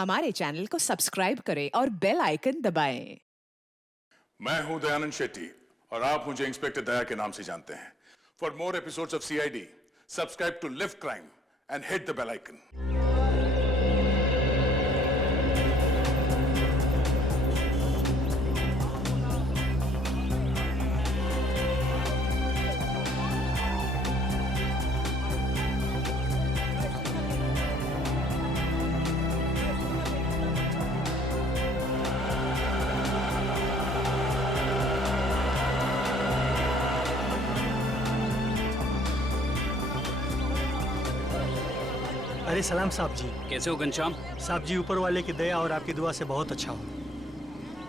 हमारे चैनल को सब्सक्राइब करें और बेल आइकन दबाएं। मैं हूं दयानंद शेट्टी और आप मुझे इंस्पेक्टर दया के नाम से जानते हैं। For more episodes of CID, subscribe to live crime and hit the bell icon. अरे सलाम साहब जी। कैसे हो घनश्याम? साहब जी ऊपर वाले की दया और आपकी दुआ से बहुत अच्छा हो।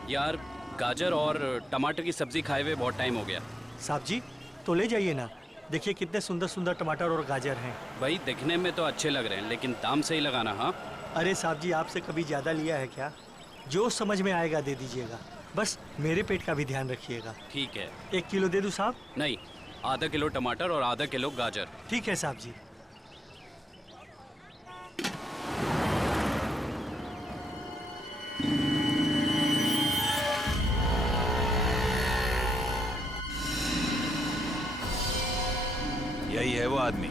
यार गाजर और टमाटर की सब्जी खाए हुए बहुत टाइम हो गया। साहब जी तो ले जाइए ना, देखिए कितने सुंदर सुंदर टमाटर और गाजर हैं। भाई दिखने में तो अच्छे लग रहे हैं लेकिन दाम सही लगाना। हाँ अरे साहब जी आपसे कभी ज़्यादा लिया है क्या? जो समझ में आएगा दे दीजिएगा, बस मेरे पेट का भी ध्यान रखिएगा। ठीक है। 1 किलो दे दूँ साहब? नहीं, आधा किलो टमाटर और आधा किलो गाजर। ठीक है साहब जी। यही है वो आदमी।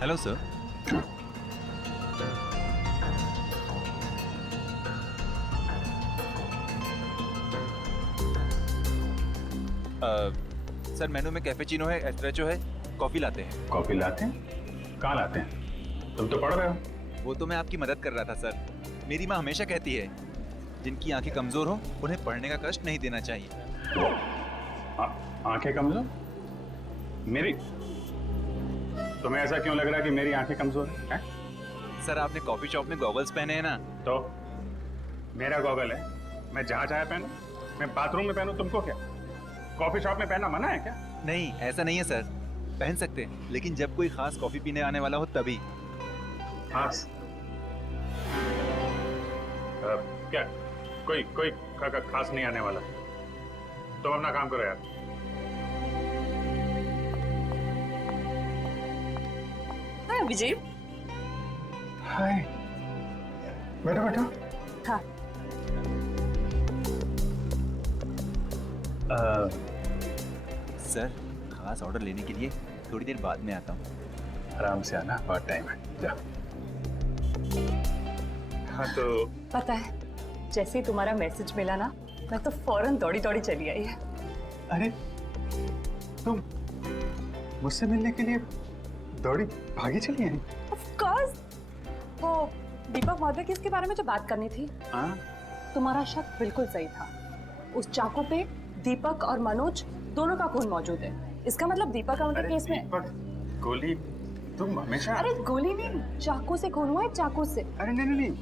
Hello sir. सर मेनू में कैपेचिनो है, एस्प्रेसो है, कॉफी लाते हैं। कॉफी लाते हैं? कहाँ लाते हैं? तुम तो पढ़ रहे हो। वो तो मैं आपकी मदद कर रहा था सर। मेरी माँ हमेशा कहती है जिनकी आंखें कमजोर हो उन्हें पढ़ने का कष्ट नहीं देना चाहिए। आंखें कमजोर? मेरी? तुम्हें ऐसा क्यों लग रहा है कि मेरी आंखें कमजोर है? सर आपने कॉफी शॉप में गॉगल्स पहने हैं ना। तो मेरा गॉगल है, मैं जहाँ चाहे पहनूं। मैं बाथरूम में पहनूं, तुमको क्या? कॉफी शॉप में पहनना मना है क्या? नहीं ऐसा नहीं है सर, पहन सकते हैं लेकिन जब कोई खास कॉफी पीने आने वाला हो तभी। खास? क्या कोई कोई खास नहीं आने वाला? तो अपना काम करो यार। हाय विजय। हाय, बैठो बैठो। हाँ। सर खास ऑर्डर लेने के लिए थोड़ी देर बाद में आता हूँ। आराम से आना, बहुत टाइम है। जा। हाँ तो पता है, जैसे ही तुम्हारा मैसेज मिला ना, मैं तो फौरन दौड़ी दौड़ी चली आई है। अरे तुम मुझसे मिलने के लिए दौड़ी भागी चली आई? Of course। वो दीपक महोदय की इसके बारे में जो बात करनी थी, हाँ? तुम्हारा शक बिल्कुल सही था। उस चाकू पे दीपक और मनोज दोनों का खून मौजूद है। इसका मतलब दीपक उनके केस में। दीपक, गोली, तुम हमेशा। अरे गोली नहीं, चाकू से खून हुआ है, चाकू से। अरे नहीं नहीं नहीं,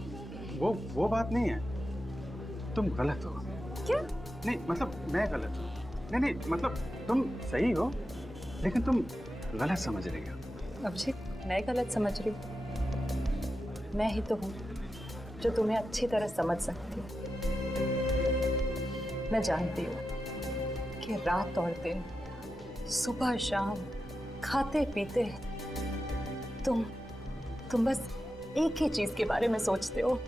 वो बात नहीं है। तुम गलत हो। क्या? नहीं मतलब मैं गलत हूँ। नहीं नहीं मतलब तुम सही हो लेकिन तुम गलत समझ रही हो। अभिषेक, मैं गलत समझ रही हूँ? मैं ही तो हूँ जो तुम्हें अच्छी तरह समझ सकती हूँ। मैं जानती हूँ कि रात और दिन, सुबह शाम, खाते पीते तुम बस एक ही चीज के बारे में सोचते हो।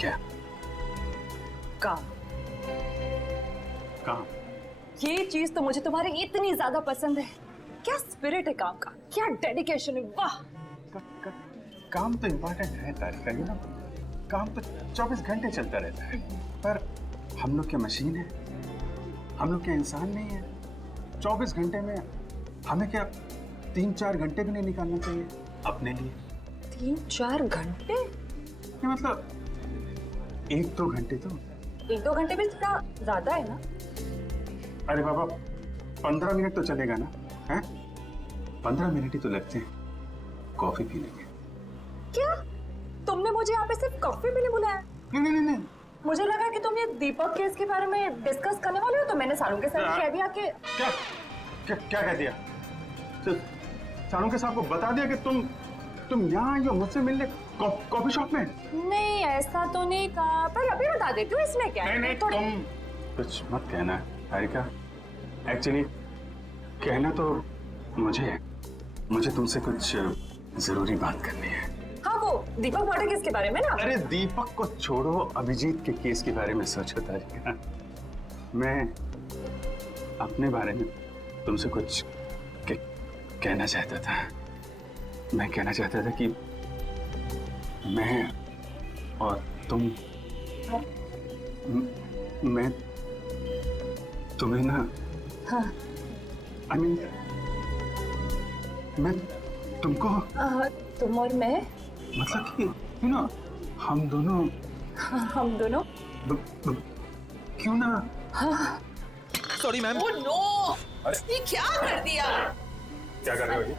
क्या? काम। काम? ये चीज तो मुझे तुम्हारी इतनी ज्यादा पसंद है। क्या स्पिरिट है काम का, क्या डेडिकेशन है, वाह। काम तो इम्पोर्टेंट है तारिका, यू नो। काम तो 24 घंटे चलता रहता है, पर हम लोग क्या मशीन है? हम लोग क्या इंसान नहीं है? 24 घंटे में हमें क्या 3-4 घंटे भी नहीं निकालना चाहिए अपने लिए? 3-4 घंटे? ये मतलब 1-2 घंटे तो। 1-2 घंटे भी थोड़ा ज्यादा है ना? अरे बाबा 15 मिनट तो चलेगा ना, हैं? 15 मिनट ही तो लगते हैं कॉफी पीने के। क्या? मुझे यहाँ पे सिर्फ कॉफी भी नहीं बुलाया। नहीं। मुझे लगा कि तुम ये दीपक केस के बारे में डिस्कस करने वाले हो, तो मैंने सानू के साथ कह दिया कि क्या कह दिया? सानू के साहब को बता दिया कि तुम यहाँ आई हो मुझसे मिलने कॉफी शॉप में? नहीं, ऐसा तो नहीं कहा, पर अभी बता देती हूँ इसमें क्या है। नहीं, तुम कुछ मत कहना हारिका। एक्चुअली कहना तो मुझे तुमसे कुछ जरूरी बात करनी है। हाँ, वो दीपक मर्डर केस के बारे में ना। अरे दीपक को छोड़ो, अभिजीत के केस के बारे में सोचो तारिका। मैं अपने बारे में तुमसे कुछ कहना चाहता था। मैं कहना चाहता था कि मैं और तुम मैं तुम्हें ना, हाँ। I mean, मैं तुमको तुम और मैं, मतलब कि हम दोनों क्यों ना। Sorry ma'am. ओह नो, ये क्या कर दिया? क्या कर रहे हो जी?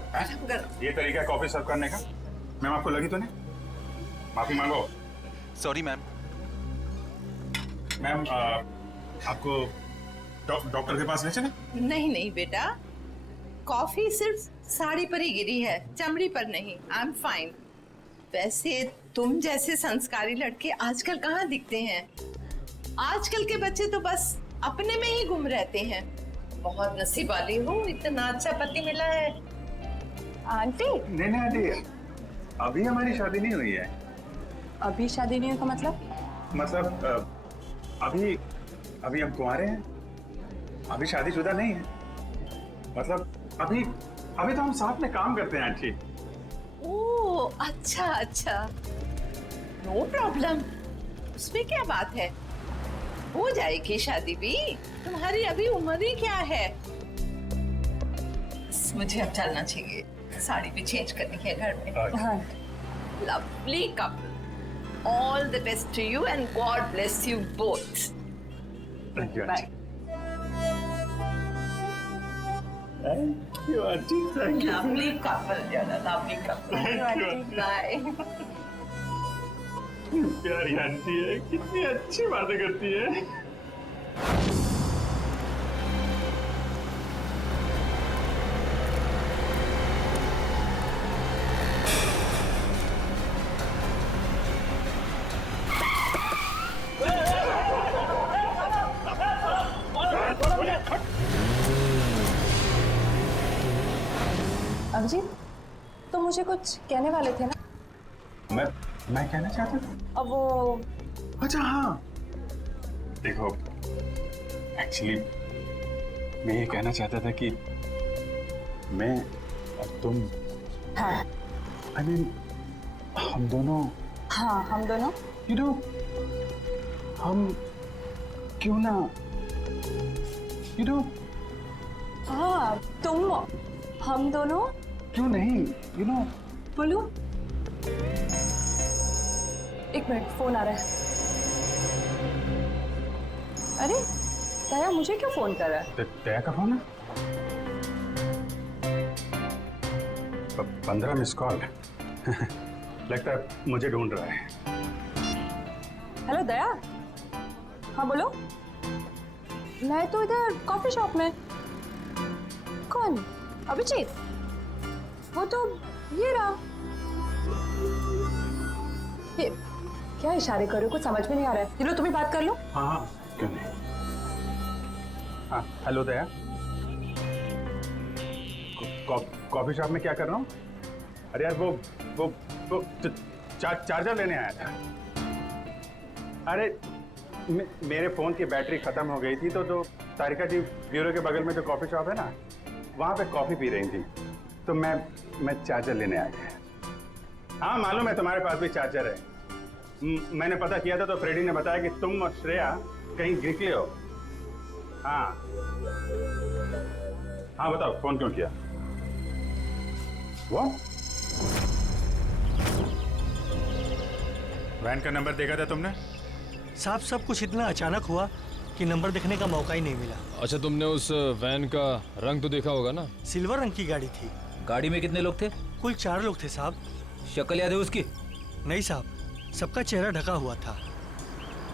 ये तरीका है कॉफी सर्व करने का? मैम आपको लगी तो नहीं? माफी मांगो। Sorry ma'am. मैम आपको डॉक्टर के पास ले चले? नहीं बेटा, कॉफी सिर्फ साड़ी पर ही गिरी है, चमड़ी पर नहीं। I am fine. वैसे तुम जैसे संस्कारी लड़के आजकल कहाँ दिखते हैं? आजकल के बच्चे तो बस अपने में ही गुम रहते हैं। बहुत नसीब वाली हूँ, इतना अच्छा पति मिला है। आंटी, नहीं आंटी, अभी हमारी शादी नहीं हुई है। अभी शादी नहीं हुई का मतलब अभी हम कुंवारे हैं, अभी शादीशुदा नहीं है। मतलब अभी तो हम साथ में काम करते हैं आंटी। ओह अच्छा, नो प्रॉब्लम, उसमें क्या बात है, हो जाएगी शादी भी। तुम्हारी अभी उम्र ही क्या है? मुझे अब चलना चाहिए, साड़ी भी चेंज करनी है घर में। हाँ। Lovely couple, all the best to you and God bless you both. Thank you bye. Aunty. Thank you. Lovely couple, lovely couple. Bye. प्यारी आंटी है, कितनी अच्छी बातें करती है। अभिजीत, तो मुझे कुछ कहने वाले थे ना? मैं कहना चाहता था। अब वो, अच्छा हाँ, देखो एक्चुअली मैं ये कहना चाहता था कि मैं और तुम, हाँ I mean, हम दोनों, हाँ, हम दोनों, you know, हम क्यों ना, you know, हाँ, हम दोनों क्यों नहीं, you know, बोलो। एक मिनट, फोन आ रहा है। अरे दया, मुझे क्यों फोन कर रहा है? दया का फोन है? 15 मिस कॉल। लगता है मुझे ढूंढ रहा है। हेलो दया। हाँ बोलो। मैं तो इधर कॉफी शॉप में। कौन? अभिजीत? वो तो ये रहा। ये क्या इशारे कर रहे हो? कुछ समझ में नहीं आ रहा है। चलो तुम ही बात कर लो। हाँ क्यों नहीं। हाँ हेलो दया, कॉफी शॉप में क्या कर रहा हूँ? अरे यार वो चार्जर लेने आया था। अरे मेरे फोन की बैटरी खत्म हो गई थी, तो जो तारिका जी ब्यूरो के बगल में जो कॉफी शॉप है ना, वहाँ पे कॉफी पी रही थी, तो मैं चार्जर लेने आ गया। हाँ मालूम है तुम्हारे पास भी चार्जर है। मैंने पता किया था तो फ्रेडी ने बताया कि तुम और श्रेया कहीं निकले हो। हाँ हाँ बताओ, फोन क्यों किया? वो वैन का नंबर देखा था तुमने? साहब सब कुछ इतना अचानक हुआ कि नंबर देखने का मौका ही नहीं मिला। अच्छा, तुमने उस वैन का रंग तो देखा होगा ना? सिल्वर रंग की गाड़ी थी। गाड़ी में कितने लोग थे? कुल 4 लोग थे साहब। शक्ल याद है उसकी? नहीं साहब, सबका चेहरा ढका हुआ था।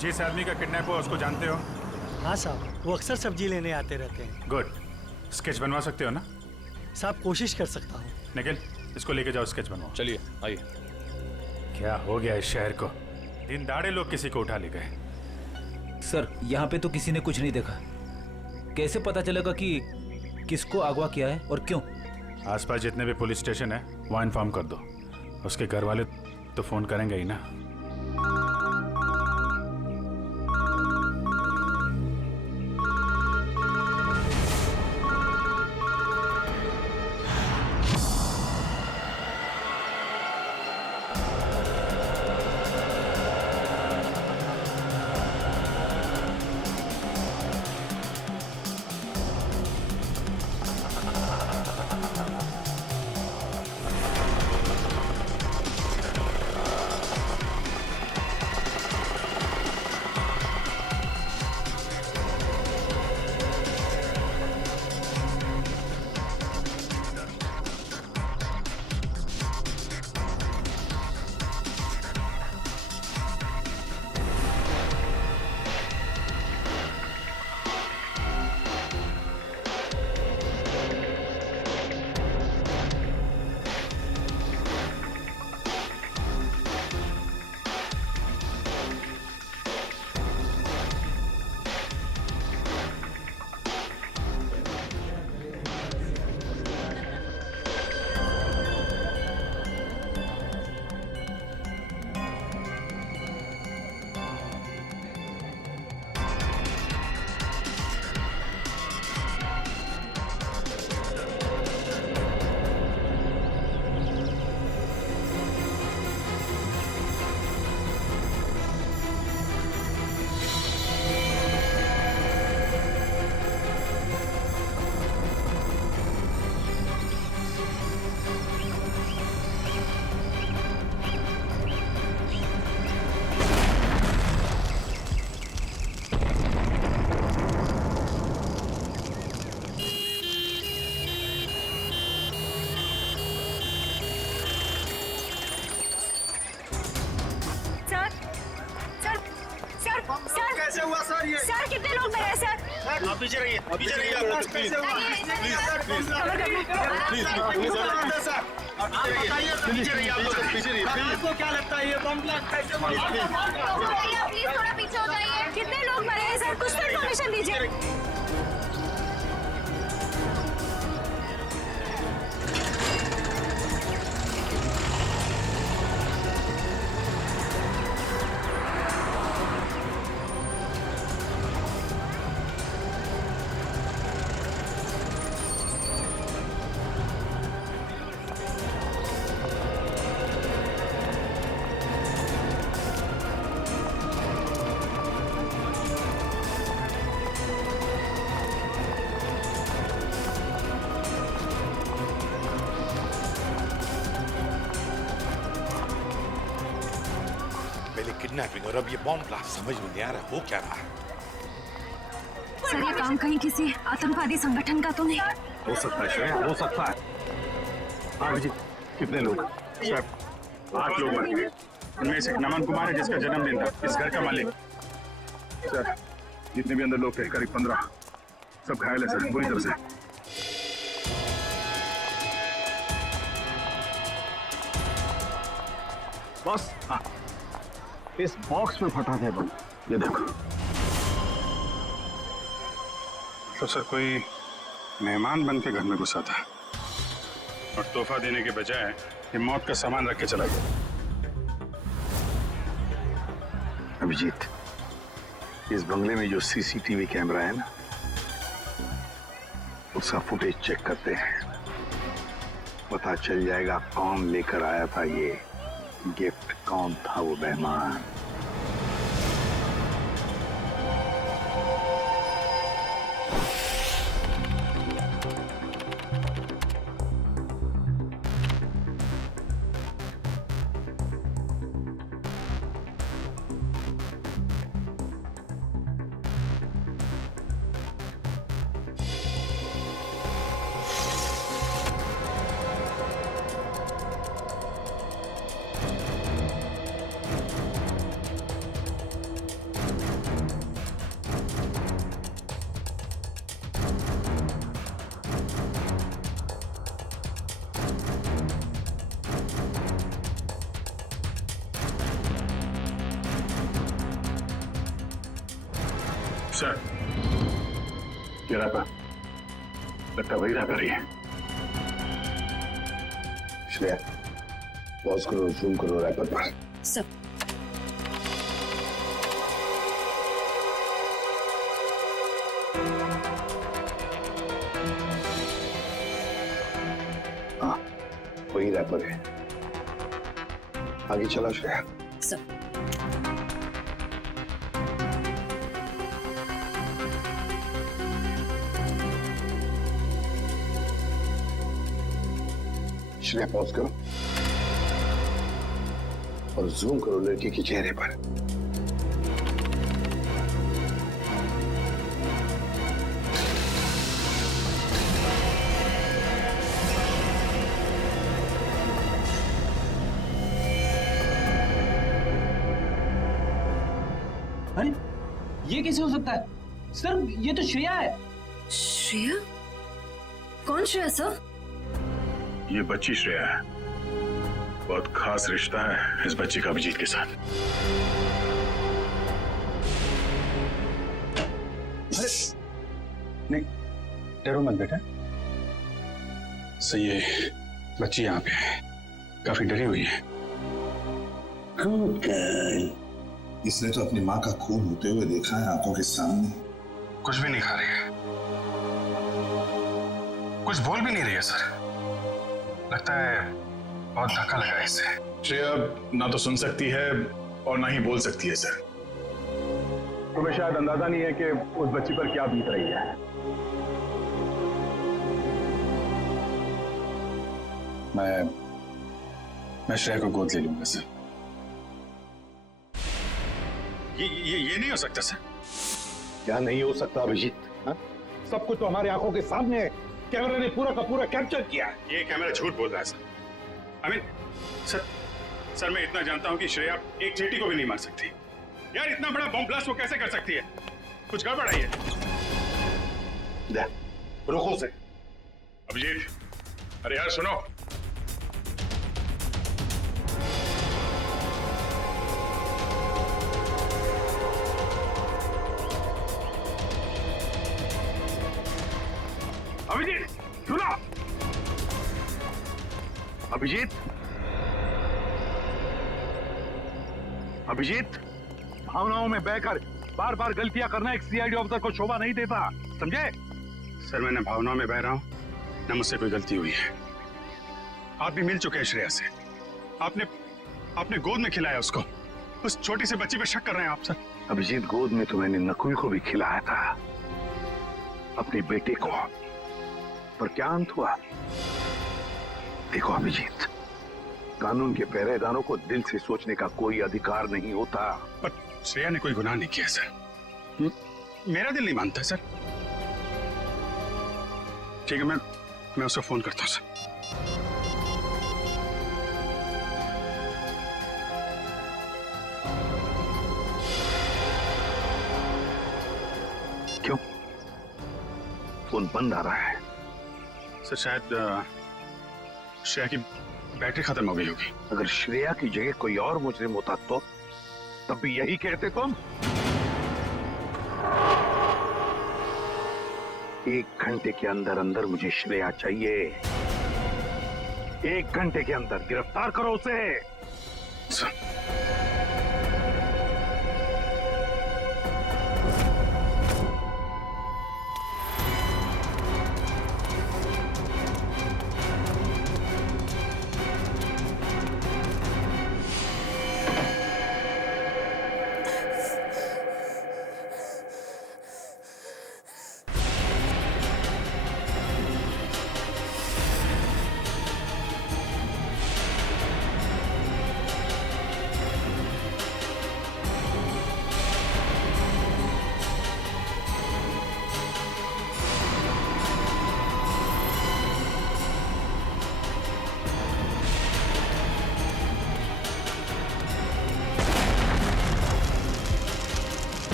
जिस आदमी का किडनैप हुआ उसको जानते हो? हाँ साहब, वो अक्सर सब्जी लेने आते रहते हैं। गुड। स्केच बनवा सकते हो ना? साहब कोशिश कर सकता हूँ। निखिल, इसको लेके जाओ, स्केच बनवाओ। चलिए आइए। क्या हो गया इस शहर को? दिन दाड़े लोग किसी को उठा ले गए। सर, यहाँ पे तो किसी ने कुछ नहीं देखा। कैसे पता चलेगा कि किसको अगवा किया है और क्यों? आसपास जितने भी पुलिस स्टेशन है वहाँ इन्फॉर्म कर दो। उसके घर वाले तो फोन करेंगे ही ना। कैसे हुआ सर ये? सर कितने लोग मरे हैं सर? आप पीछे रहिए, पीछे रहिए। कैसे हुआ? पीछे रहिए आप लोग, पीछे रहिए। आपको क्या लगता है ये बम ब्लास्ट कैसे हुआ? प्लीज थोड़ा पीछे हो जाइए। कितने लोग मरे हैं सर? कुछ तो इन्फॉर्मेशन दीजिए। किडनैपिंग और अब ये बॉम्ब ब्लास्ट, समझ में नहीं आ रहा हो क्या रहा है। सर ये काम कहीं किसी आतंकवादी संगठन का तो नहीं? हो सकता है श्रेया, हो सकता है। हाँ जी, कितने लोग? सर 8 लोग मरे हैं। उनमें से नमन कुमार है जिसका जन्मदिन था, इस घर का मालिक। सर जितने भी अंदर लोग थे करीब 15, सब घायल है सर, बुरी तरह से। बॉस, हाँ इस बॉक्स में फटा था बम, ये देखो। तो सर कोई मेहमान बन के घर में घुसा था और तोहफा देने के बजाय ये मौत का सामान रख के चला गया। अभिजीत, इस बंगले में जो सीसीटीवी कैमरा है ना, उसका फुटेज चेक करते हैं। पता चल जाएगा कौन लेकर आया था ये गिफ्ट, कौन था वो मेहमान। सर, ये रैपर लगता वही रैपर ही है। श्रेया, पॉज करो, जूम करो रैपर पर। सब हाँ, वही रैपर है। आगे चला श्रेया। सब श्रेया, पॉज करो और जूम करो लड़की के चेहरे पर। अरे ये कैसे हो सकता है सर? ये तो श्रेया है। श्रेया? कौन श्रेया सर? ये बच्ची श्रेया है। बहुत खास रिश्ता है इस बच्ची का अभिजीत के साथ। नहीं, डरो मत बेटा। सही है, बच्ची यहाँ पे है, काफी डरी हुई है। इसने तो अपनी माँ का खून होते हुए देखा है आंखों के सामने। कुछ भी नहीं खा रही है, कुछ बोल भी नहीं रही है सर। लगता है बहुत धक्का लगा है इसे। श्रेया ना तो सुन सकती है और ना ही बोल सकती है सर। तुम्हें शायद अंदाजा नहीं है कि उस बच्ची पर क्या बीत रही है। मैं श्रेया को गोद ले लूंगा सर। ये नहीं हो सकता सर। क्या नहीं हो सकता अभिजीत? सब कुछ तो हमारे आंखों के सामने है। कैमरे ने पूरा का पूरा कैप्चर किया। ये कैमरा झूठ बोल रहा है सर। सर मैं इतना जानता हूं कि श्रेया एक चींटी को भी नहीं मार सकती। यार इतना बड़ा बम ब्लास्ट वो कैसे कर सकती है? कुछ गड़बड़ है। रुको से अभिजीत, अरे यार सुनो। अभिजीत सुनो। अभिजीत, अभिजीत, भावनाओं में बहकर बार बार गलतियां करना एक सीआईडी ऑफिसर को शोभा नहीं देता, समझे? सर मैं न भावनाओं में बह रहा हूं न मुझसे कोई गलती हुई है। आप भी मिल चुके हैं श्रेया से। आपने गोद में खिलाया उसको। उस छोटी सी बच्ची पे शक कर रहे हैं आप सर। अभिजीत, गोद में तो मैंने नकुल को भी खिलाया था, अपने बेटे को, पर क्या अंत हुआ? देखो अभिजीत, कानून के पहरेदारों को दिल से सोचने का कोई अधिकार नहीं होता। पर श्रेया ने कोई गुनाह नहीं किया सर। मेरा दिल नहीं मानता सर। ठीक है, मैं उसको फोन करता हूं सर। क्यों फोन बंद आ रहा है? सर शायद श्रेया की बैटरी खत्म हो गई होगी। अगर श्रेया की जगह कोई और मुजरिम होता तो तब भी यही कहते तुम? 1 घंटे के अंदर अंदर मुझे श्रेया चाहिए। 1 घंटे के अंदर गिरफ्तार करो उसे। सर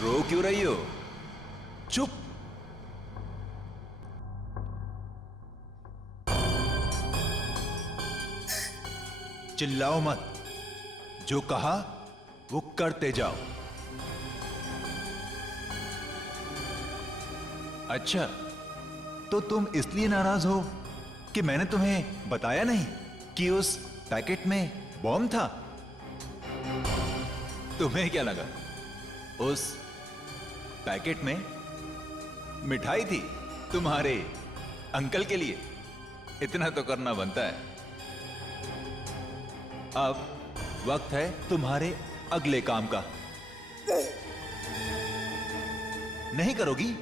रो क्यों रही हो? चुप। चिल्लाओ मत, जो कहा वो करते जाओ। अच्छा, तो तुम इसलिए नाराज हो कि मैंने तुम्हें बताया नहीं कि उस पैकेट में बॉम्ब था? तुम्हें क्या लगा उस पैकेट में मिठाई थी तुम्हारे अंकल के लिए? इतना तो करना बनता है। अब वक्त है तुम्हारे अगले काम का। नहीं करोगी?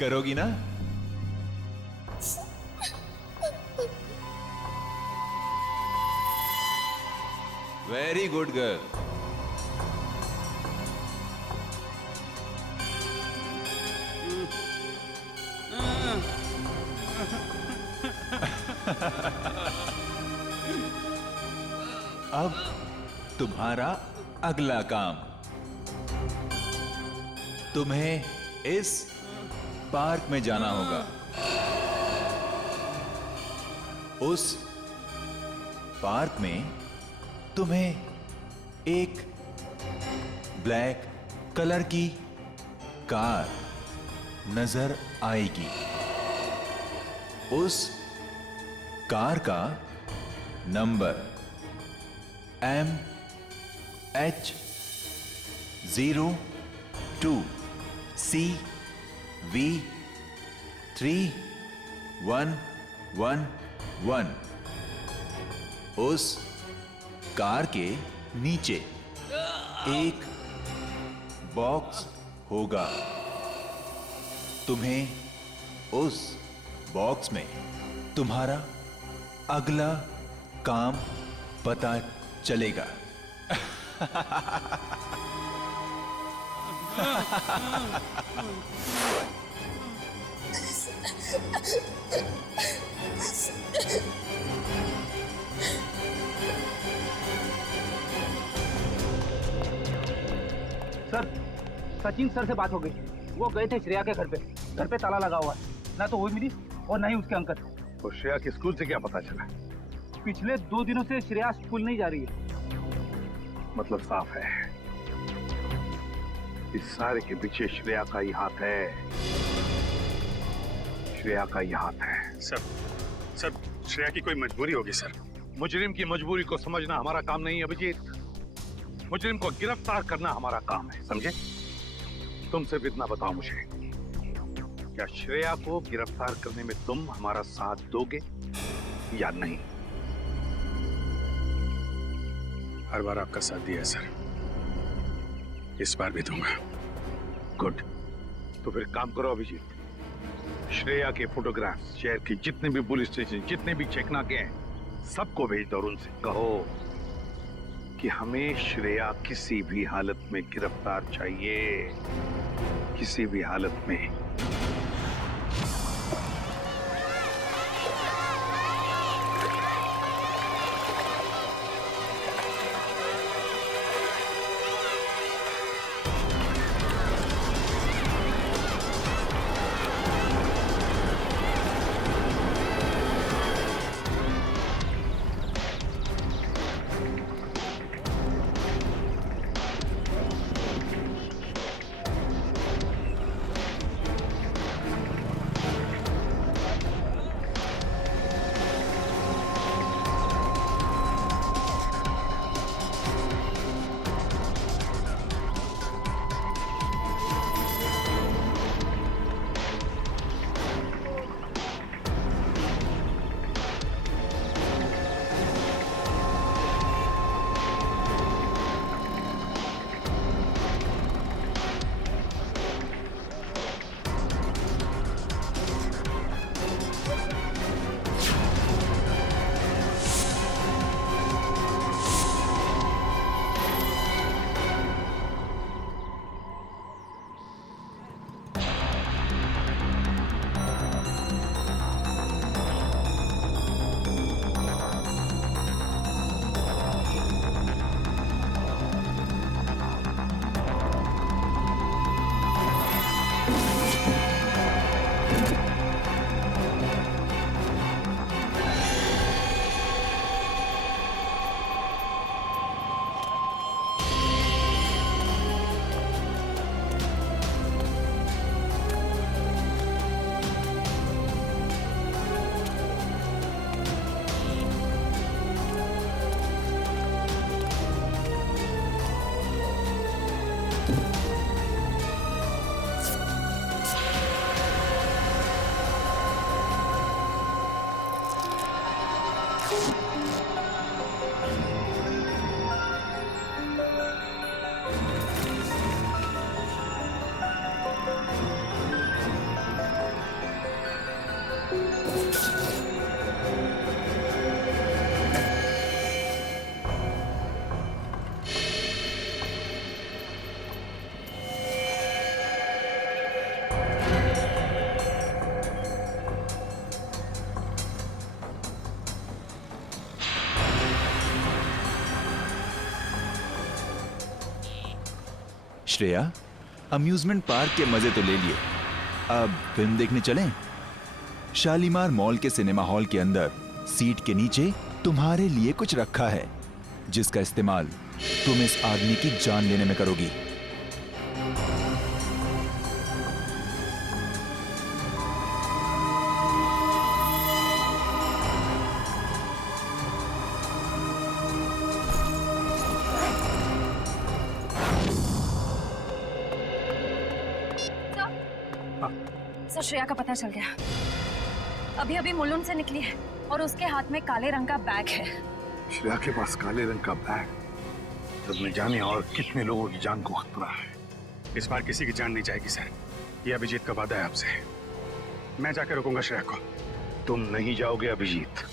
करोगी ना? Very good girl. अब तुम्हारा अगला काम, तुम्हें इस पार्क में जाना होगा। उस पार्क में तुम्हें एक ब्लैक कलर की कार नजर आएगी। उस कार का नंबर MH02 CV 3111। उस कार के नीचे एक बॉक्स होगा। तुम्हें उस बॉक्स में तुम्हारा अगला काम पता चलेगा। सर, सचिन सर से बात हो गई। वो गए थे श्रेया के घर पे। घर पे ताला लगा हुआ है, ना तो वो मिली और ना ही उसके अंकल। तो श्रेया के स्कूल से क्या पता चला? पिछले 2 दिनों से श्रेया स्कूल नहीं जा रही है। मतलब साफ है, इस सारे के पीछे श्रेया का ही हाथ है। श्रेया का ही हाथ है। सर श्रेया की कोई मजबूरी होगी सर। मुजरिम की मजबूरी को समझना हमारा काम नहीं है अभिजीत। मुजरिम को गिरफ्तार करना हमारा काम है, समझे? तुम सिर्फ इतना बताओ मुझे, क्या श्रेया को गिरफ्तार करने में तुम हमारा साथ दोगे या नहीं? हर बार आपका साथ दिया सर, इस बार भी दूंगा। गुड। तो फिर काम करो अभिजीत, श्रेया के फोटोग्राफ शहर के जितने भी पुलिस स्टेशन, जितने भी चेकनाके हैं, सबको भेज दो और उनसे कहो कि हमें श्रेया किसी भी हालत में गिरफ्तार चाहिए, किसी भी हालत में। श्रेया, अम्यूजमेंट पार्क के मजे तो ले लिए, अब फिल्म देखने चलें? शालीमार मॉल के सिनेमा हॉल के अंदर सीट के नीचे तुम्हारे लिए कुछ रखा है, जिसका इस्तेमाल तुम इस आदमी की जान लेने में करोगी। सर, श्रेया का पता चल गया। अभी अभी मुलुंड से निकली है और उसके हाथ में काले रंग का बैग है। श्रेया के पास काले रंग का बैग, तब न जाने और कितने लोगों की जान को खतरा है। इस बार किसी की जान नहीं जाएगी सर, ये अभिजीत का वादा है आपसे। मैं जाकर रोकूंगा श्रेया को। तुम नहीं जाओगे अभिजीत,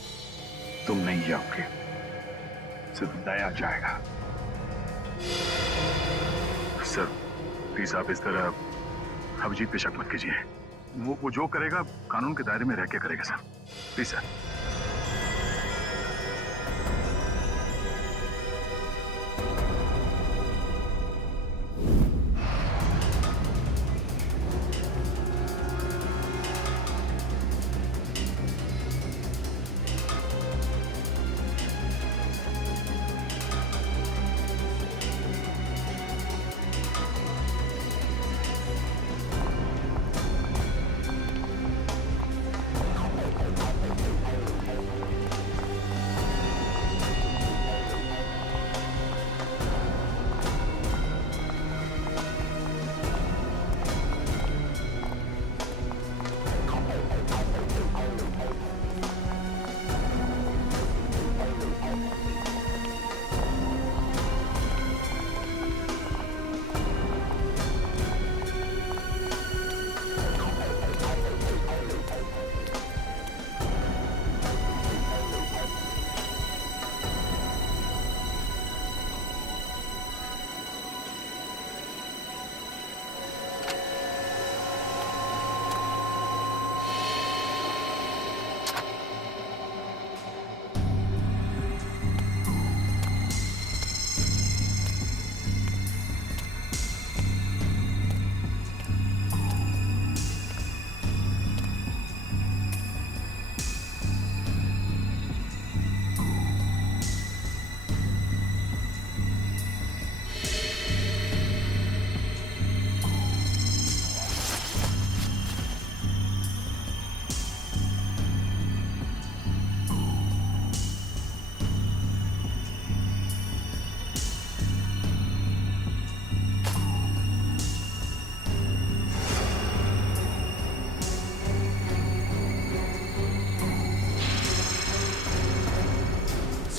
तुम नहीं जाओगे, सिर्फ दया जाएगा। सर प्लीज आप इस तरह अभिजीत पे शक मत कीजिए। वो जो करेगा कानून के दायरे में रह के करेगा sir, please sir.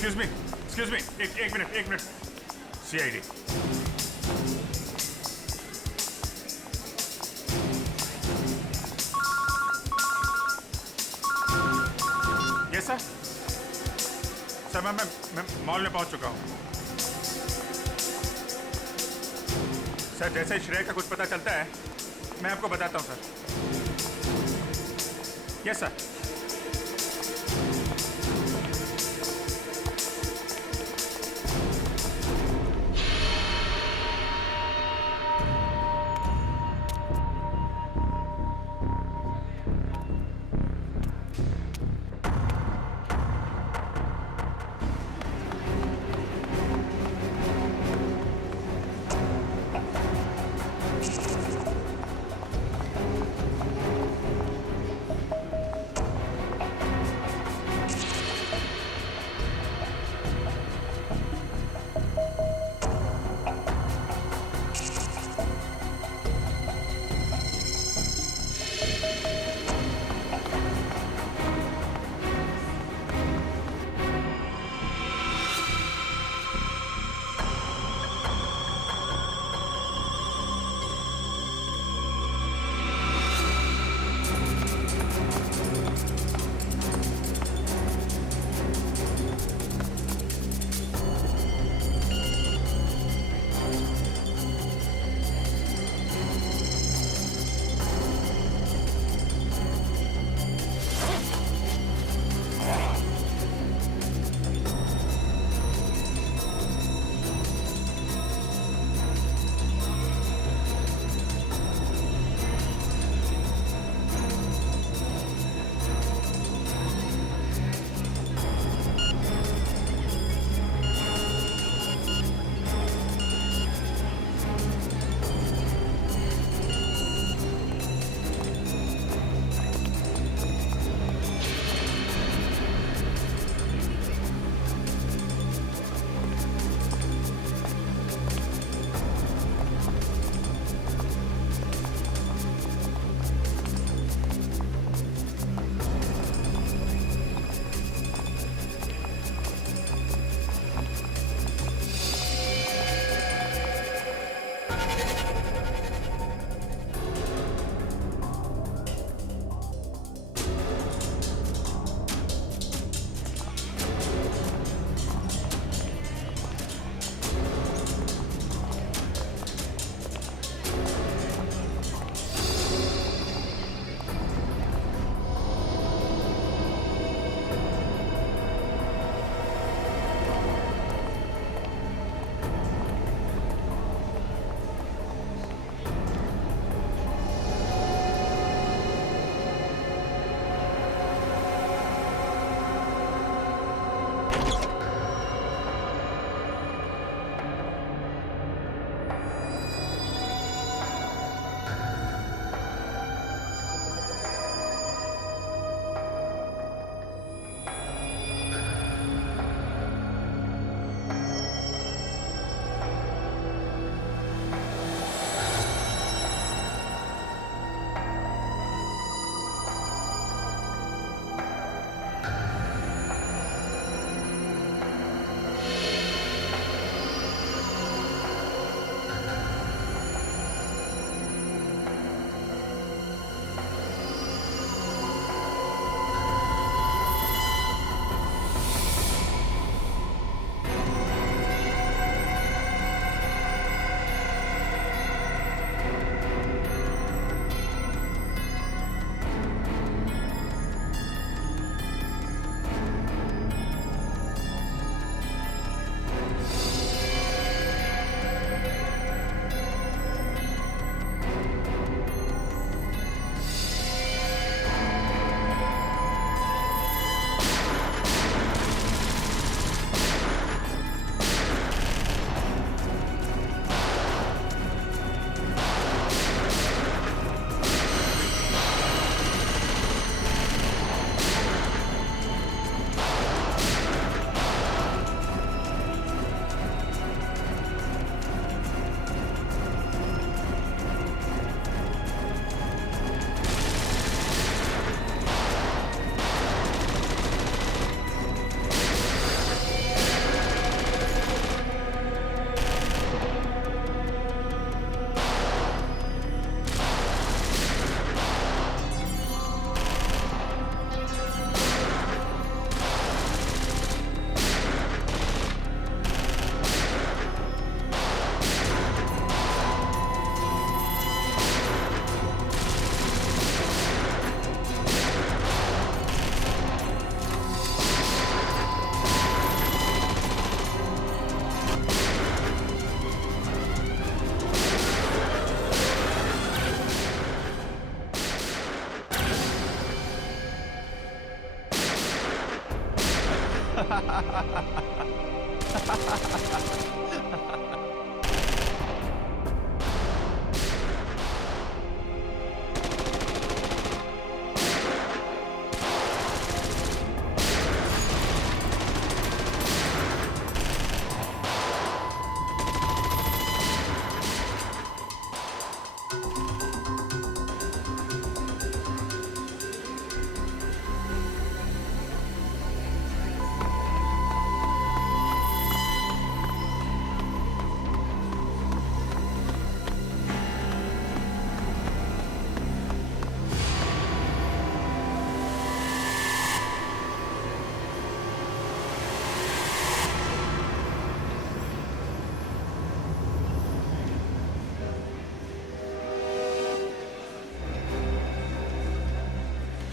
Excuse me, एक मिनट। सीआईडी। Yes sir. सर मैं मॉल में पहुंच चुका हूं। सर जैसे ही श्रेया का कुछ पता चलता है मैं आपको बताता हूं सर। Yes sir.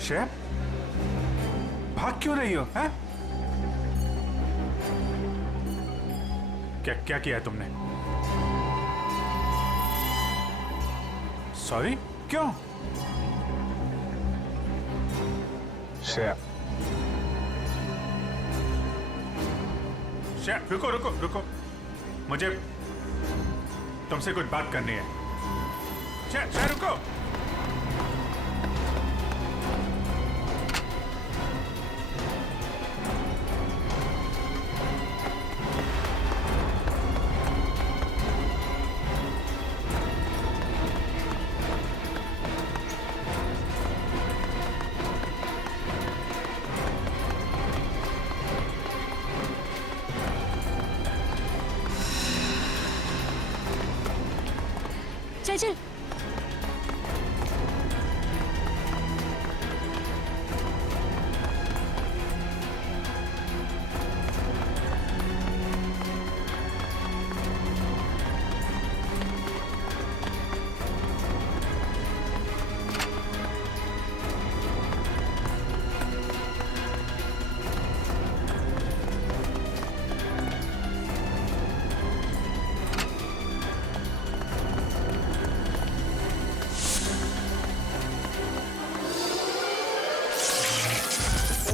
श्रेया, भाग क्यों रही हो? हैं? क्या क्या किया है तुमने? सॉरी, क्यों? श्रेया, श्रेया, रुको रुको रुको, मुझे तुमसे कुछ बात करनी है। श्रेया, श्रेया रुको। चल चल।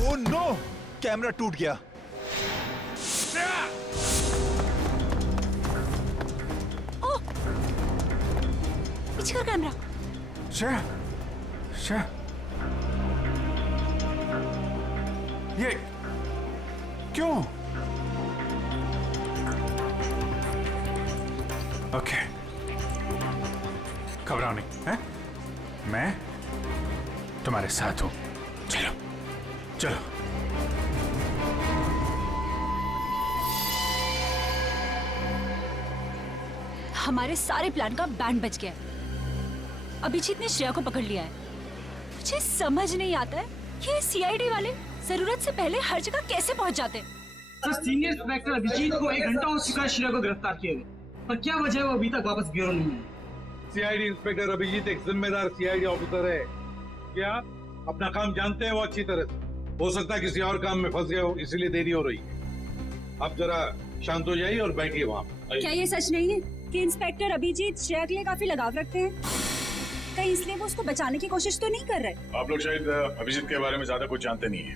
ओह नो, कैमरा टूट गया। ओह, पीछे कर कैमरा। श्रेया, श्रेया, ये क्यों? ओके, घबराओ नहीं, हैं? मैं तुम्हारे साथ हूं। चलो चलो। हमारे सारे प्लान का बैंड बज गया है। अभिजीत ने श्रेया को पकड़ लिया है। मुझे समझ नहीं आता है कि ये सीआईडी वाले जरूरत से पहले हर जगह कैसे पहुंच जाते हैं। सर, सीनियर इंस्पेक्टर अभिजीत को 1 घंटा हो चुका है श्रेया को गिरफ्तार किए हुए, पर क्या वजह है वो अभी तक वापस ब्यूरो नहीं है। सीआईडी इंस्पेक्टर अभिजीत एक जिम्मेदार सीआईडी ऑफिसर है। क्या अपना काम जानते हैं वो अच्छी तरह से? हो सकता है किसी और काम में फंस गए हो, इसीलिए देरी हो रही है। आप जरा शांत हो जाइए और बैठिए वहाँ। क्या ये सच नहीं है कि इंस्पेक्टर अभिजीत श्रेया के लिए काफी लगाव रखते हैं? कहीं इसलिए वो उसको बचाने की कोशिश तो नहीं कर रहे? आप लोग शायद अभिजीत के बारे में ज्यादा कुछ जानते नहीं है,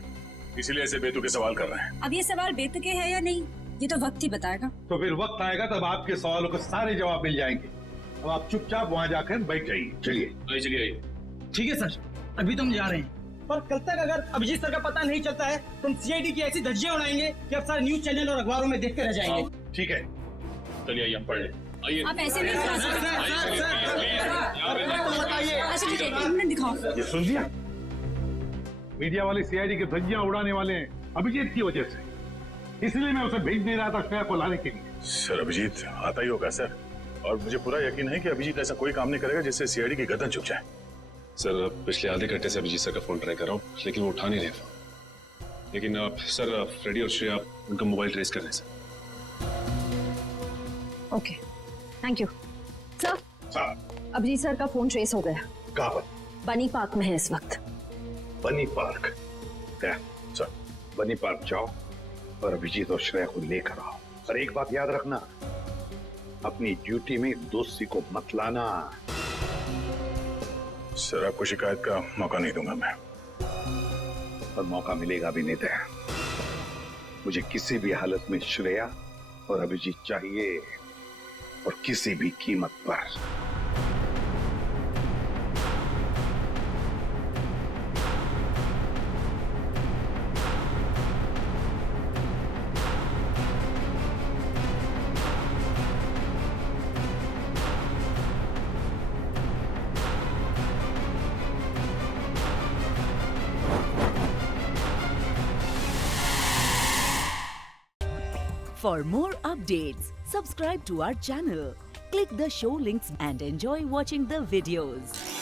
इसीलिए ऐसे बेतुके सवाल कर रहे हैं। अब ये सवाल बेतुके है या नहीं, ये तो वक्त ही बताएगा। तो फिर वक्त आएगा तब आपके सवालों के सारे जवाब मिल जाएंगे। अब आप चुपचाप वहाँ जाकर बैठ जाइए। चलिए चलिए। ठीक है सर, अभी तो हम जा रहे हैं, पर कल तक अगर अभिजीत सर का पता नहीं चलता है तो हम सीआईडी की ऐसी धज्जियां उड़ाएंगे कि अब सारे न्यूज चैनल और अखबारों में देखते रह जाएंगे। ठीक है, चलिए आइए हम पढ़ लें। आप ऐसे नहीं करा सकते। अच्छा ठीक है, 1 मिनट दिखाओ। ये सुन लिया, मीडिया वाले सीआईडी की धज्जियां उड़ाने वाले हैं अभिजीत की वजह से, इसलिए मैं उसे भेज नहीं रहा था श्रेया को लाने के लिए। सर अभिजीत आता ही होगा सर, और मुझे पूरा यकीन है कि अभिजीत ऐसा कोई काम नहीं करेगा जिससे सीआईडी की गर्दन झुक जाए। सर पिछले आधे घंटे से अभिजीत सर का फोन ट्राई कर रहा हूँ, लेकिन वो उठा नहीं रहे फोन। लेकिन सर फ्रेडी और श्रेया उनका मोबाइल ट्रेस कर रहे हैं sir. Okay, thank you sir. Abhijeet sir का फोन ट्रेस हो गया। कहाँ पर? बनी पार्क में है इस वक्त। बनी पार्क? क्या सर, बनी पार्क जाओ और अभिजीत और श्रेया को लेकर आओ। और एक बात याद रखना, अपनी ड्यूटी में दोस्ती को मत लाना। सर आपको शिकायत का मौका नहीं दूंगा मैं। और मौका मिलेगा भी नहीं। मुझे किसी भी हालत में श्रेया और अभिजीत चाहिए, और किसी भी कीमत पर। For more updates, subscribe to our channel, click the show links and enjoy watching the videos.